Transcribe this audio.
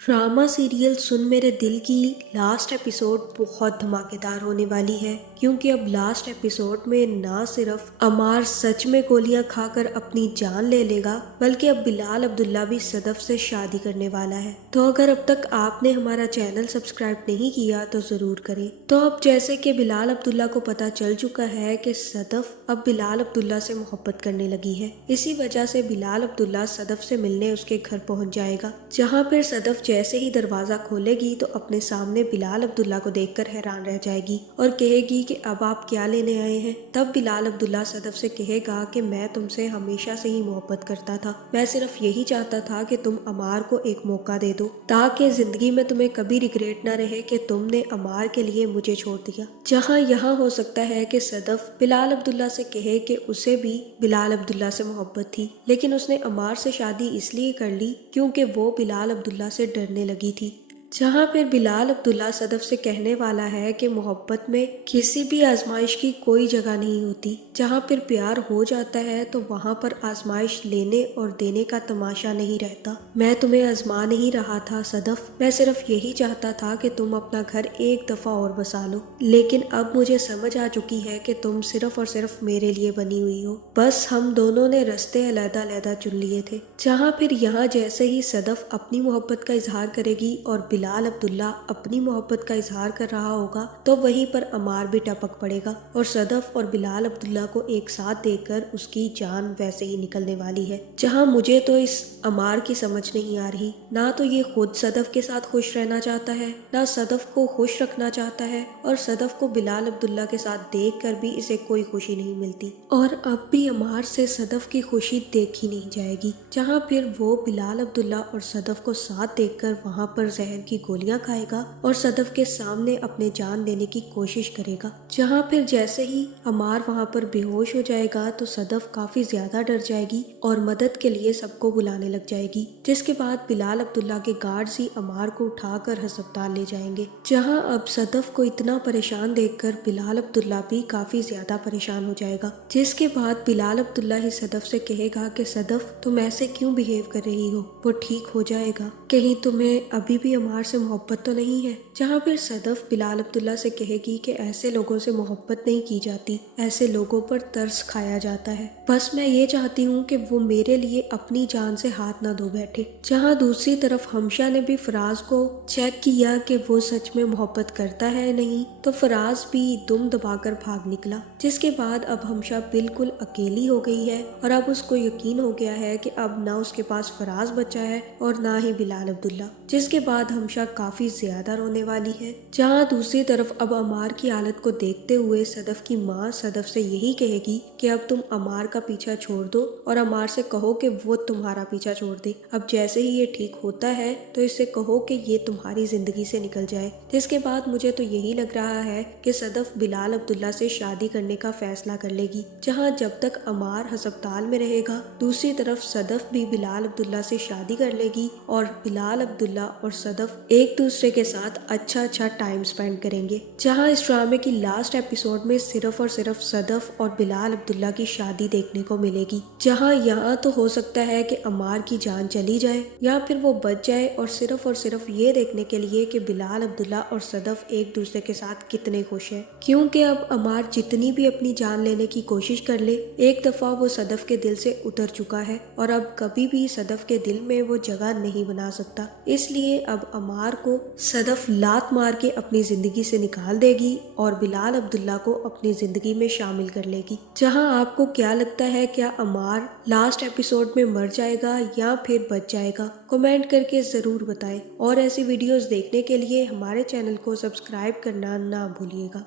Drama serial सुन मेरे दिल की लास्ट एपिसोड बहुत धमाकेदार होने वाली है, क्योंकि अब लास्ट एपिसोड में ना सिर्फ अमार सच में गोलियां खाकर अपनी जान ले लेगा, बल्कि अब बिलाल अब्दुल्ला भी सदफ से शादी करने वाला है। तो अगर अब तक आपने हमारा चैनल सब्सक्राइब नहीं किया तो जरूर करें। तो अब जैसे कि बिलाल अब्दुल्ला को पता चल चुका है कि सदफ अब बिलाल अब्दुल्ला से मोहब्बत करने लगी है, इसी वजह से बिलाल अब्दुल्ला सदफ से मिलने उसके घर पहुंच जाएगा। जहां फिर सदफ जैसे ही दरवाजा खोलेगी तो अपने सामने बिलाल अब्दुल्ला को देखकर हैरान रह जाएगी और कहेगी कि अब आप क्या लेने आए हैं। तब बिलाल अब्दुल्ला सदफ से कहेगा कि मैं तुमसे हमेशा से ही मोहब्बत करता था, मैं सिर्फ यही चाहता था कि तुम अमार को एक मौका दे दो, ताकि जिंदगी में तुम्हें कभी रिग्रेट ना रहे कि तुमने अमार के लिए मुझे छोड़ दिया। जहाँ यहाँ हो सकता है कि सदफ बिलाल अब्दुल्ला से कहे कि उसे भी बिलाल अब्दुल्ला से मोहब्बत थी, लेकिन उसने अमार से शादी इसलिए कर ली क्योंकि वो बिलाल अब्दुल्ला से डरने लगी थी। जहाँ फिर बिलाल अब्दुल्ला सदफ से कहने वाला है कि मोहब्बत में किसी भी आजमाइश की कोई जगह नहीं होती, जहाँ फिर प्यार हो जाता है तो वहाँ पर आजमाइश लेने और देने का तमाशा नहीं रहता। मैं तुम्हें आजमा नहीं रहा था सदफ, मैं सिर्फ यही चाहता था कि तुम अपना घर एक दफा और बसा लो, लेकिन अब मुझे समझ आ चुकी है कि तुम सिर्फ और सिर्फ मेरे लिए बनी हुई हो। बस हम दोनों ने रास्ते अलग अलग चुन लिए थे। जहाँ फिर यहाँ जैसे ही सदफ अपनी मोहब्बत का इजहार करेगी और बिलाल अब्दुल्ला अपनी मोहब्बत का इजहार कर रहा होगा, तो वहीं पर अमार भी टपक पड़ेगा और सदफ और बिलाल अब्दुल्ला को एक साथ देखकर उसकी जान वैसे ही निकलने वाली है। जहां मुझे तो इस अमार की समझ नहीं आ रही, ना तो ये खुद सदफ के साथ खुश रहना चाहता है, ना सदफ को खुश रखना चाहता है, और सदफ को बिलाल अब्दुल्ला के साथ देख कर भी इसे कोई खुशी नहीं मिलती, और अब भी अमार से सदफ की खुशी देखी नहीं जाएगी। जहाँ फिर वो बिलाल अब्दुल्ला और सदफ को साथ देखकर वहाँ पर जहर की गोलियां खाएगा और सदफ के सामने अपने जान लेने की कोशिश करेगा। जहाँ फिर जैसे ही अमार वहाँ पर बेहोश हो जाएगा तो सदफ काफी ज्यादा डर जाएगी और मदद के लिए सबको बुलाने लग जाएगी, जिसके बाद बिलाल अब्दुल्ला के गार्ड्स ही अमार को उठाकर अस्पताल ले जाएंगे। जहाँ अब सदफ को इतना परेशान देखकर बिलाल अब्दुल्ला भी काफी ज्यादा परेशान हो जाएगा, जिसके बाद बिलाल अब्दुल्ला ही सदफ से कहेगा कि सदफ तुम ऐसे क्यों बिहेव कर रही हो, वो ठीक हो जाएगा, कहीं तुम्हें अभी भी अमार से मोहब्बत तो नहीं है। जहाँ फिर सदफ बिलाल अब्दुल्ला से कहेगी कि ऐसे लोगों से मोहब्बत नहीं की जाती, ऐसे लोगों पर तरस खाया जाता है, बस मैं ये चाहती हूँ कि वो मेरे लिए अपनी जान से हाथ ना धो बैठे। जहाँ दूसरी तरफ हमशा ने भी फराज को चेक किया कि वो सच में मोहब्बत करता है नहीं, तो फराज भी दुम दबाकर भाग निकला, जिसके बाद अब हमशा बिल्कुल अकेली हो गई है और अब उसको यकीन हो गया है कि अब ना उसके पास फराज बचा है और ना ही बिलाल अब्दुल्ला, जिसके बाद हमशा काफी ज्यादा रोने वाली है। जहाँ दूसरी तरफ अब अमार की हालत को देखते हुए सदफ की माँ सदफ से यही कहेगी कि अब तुम अमार का पीछा छोड़ दो और अमार से कहो कि वो तुम्हारा पीछा छोड़ दे। अब जैसे ही ये ठीक होता है तो इससे कहो कि ये तुम्हारी जिंदगी से निकल जाए। जिसके बाद मुझे तो यही लग रहा है कि सदफ बिलाल अब्दुल्ला से शादी करने का फैसला कर लेगी। जहाँ जब तक अमार अस्पताल में रहेगा, दूसरी तरफ सदफ भी बिलाल अब्दुल्ला से शादी कर लेगी और बिलाल अब्दुल्ला और सदफ एक दूसरे के साथ अच्छा टाइम स्पेंड करेंगे। जहां इस ड्रामे की लास्ट एपिसोड में सिर्फ और सिर्फ सदफ और बिलाल अब्दुल्ला की शादी देखने को मिलेगी। जहां यहाँ तो हो सकता है कि अमार की जान चली जाए या फिर वो बच जाए, और सिर्फ ये देखने के लिए कि बिलाल अब्दुल्ला और सदफ एक दूसरे के साथ कितने खुश हैं। क्योंकि अब अमार जितनी भी अपनी जान लेने की कोशिश कर ले, एक दफा वो सदफ के दिल से उतर चुका है और अब कभी भी सदफ के दिल में वो जगह नहीं बना सकता। इसलिए अब अमार को सदफ लात मार के अपनी जिंदगी से निकाल देगी और बिलाल अब्दुल्ला को अपनी जिंदगी में शामिल कर लेगी। जहां आपको क्या लगता है, क्या अमार लास्ट एपिसोड में मर जाएगा या फिर बच जाएगा? कमेंट करके जरूर बताएं और ऐसी वीडियोस देखने के लिए हमारे चैनल को सब्सक्राइब करना ना भूलिएगा।